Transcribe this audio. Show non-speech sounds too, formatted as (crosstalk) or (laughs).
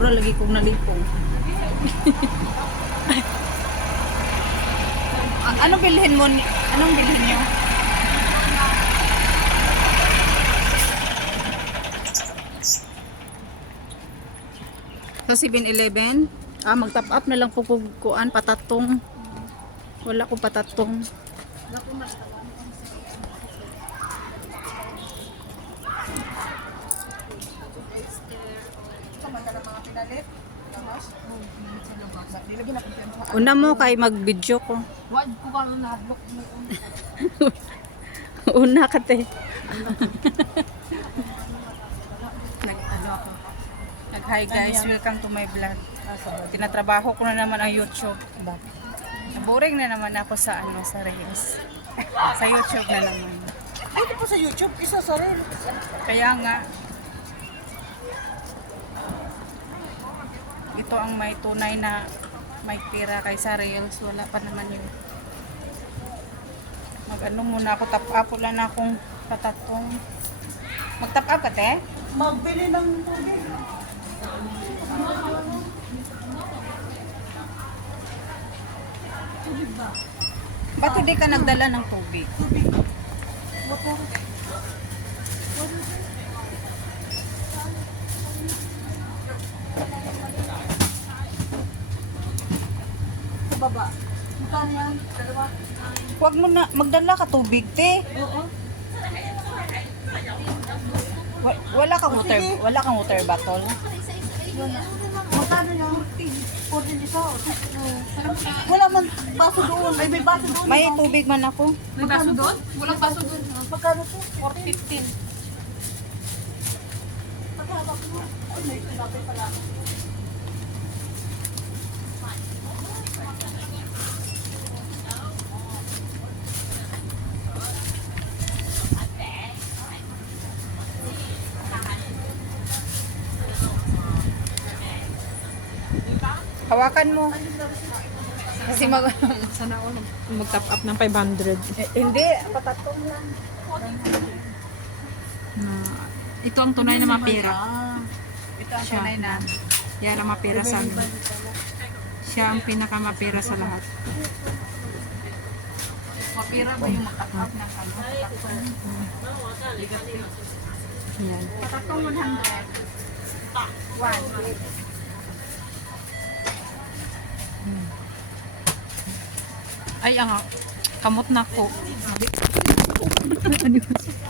lagi kong nalipong. A- anong bilhin mo? Anong bilhin niyo? Sa 7-Eleven, ah, mag-top up na lang po kung kuan patatong. Wala ko patatong. Una mo kay mag-video ko. Wag ko ka na nablock mo. Una ka te. Nag ano ako. Nag hi guys, welcome to my vlog. Tinatrabaho ko na naman ang YouTube. Boring na naman ako sa ano sa Reels. Sa YouTube na naman. Ay, di po sa YouTube, isa sa rin. Kaya nga ito ang may tunay na may pera kay sa Reels. Wala pa naman yun. Mag ano muna ako, tap up wala na akong patatong. Mag tap up ka te? Magbili ng tubig. Ba't hindi ka nagdala ng tubig? Sa baba. Magkano yan? Dalawa. Huwag mo na, magdala ka tubig, te. Oo. Wa- Wala kang water, wala kang water bottle. Magkano yan? 14 isa. Wala man baso doon. Ay, may baso doon. May tubig man ako. May baso doon? Walang baso doon. Magkano to? 415. Pagkabak mo. Ay, may sinabi pala. Hawakan mo. Kasi mag... (laughs) Sana ako mag-top up ng 500. Eh, hindi, patatong lang. Na, ito ang tunay na mapira. Ito ang tunay na. Yan ang mapira sa amin. Siya ang pinakamapira sa lahat. Mapira ba yung mag-up ng ano? Patatong. Yan. Patatong 100. One. Ay, ang kamot na ko. (laughs)